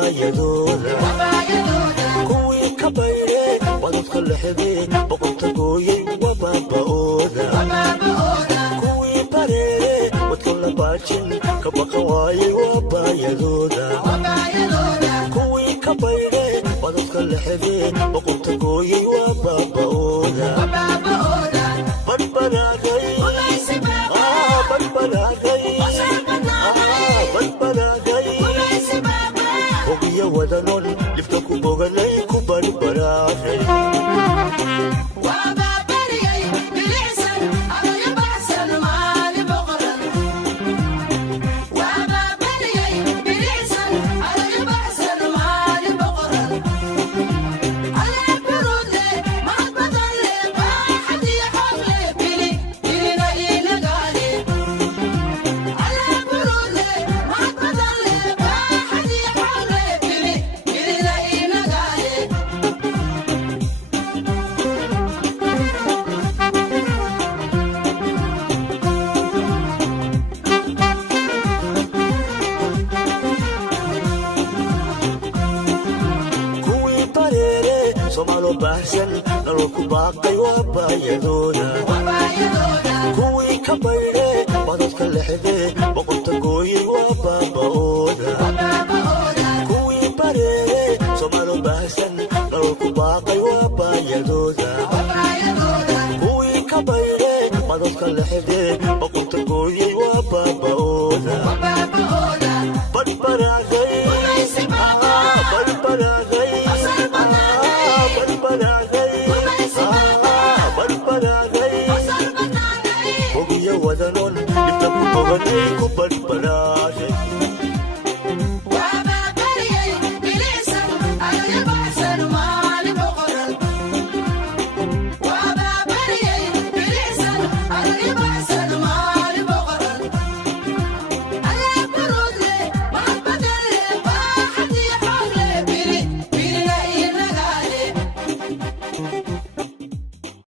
wabayadooda kuwii ka bayre wadadka lexdeen boqonta gooyey wabaaba'ooda kuwii bareere wadka la baajin ka baqan waayey wabayadooda kuwii ka bayre wadadka lexdeen boqonta gooyey wabaaba'ooda badbadaagay ogiya wadanon dhibka ku boganay ku barbaraaray nalku baaqay wabayadooda kuwii ka bayre wadadka lexdee boqonta gooyey wabaaba'ooda kuwii bareere somaalo baahsan nalku baaqay wabayadooda kuwii ka bayre wadadka lexdee boqonta gooyey wabaaba'ooda badbadaagay ogiya wadanon dhibka ku boganay ku badbadaashay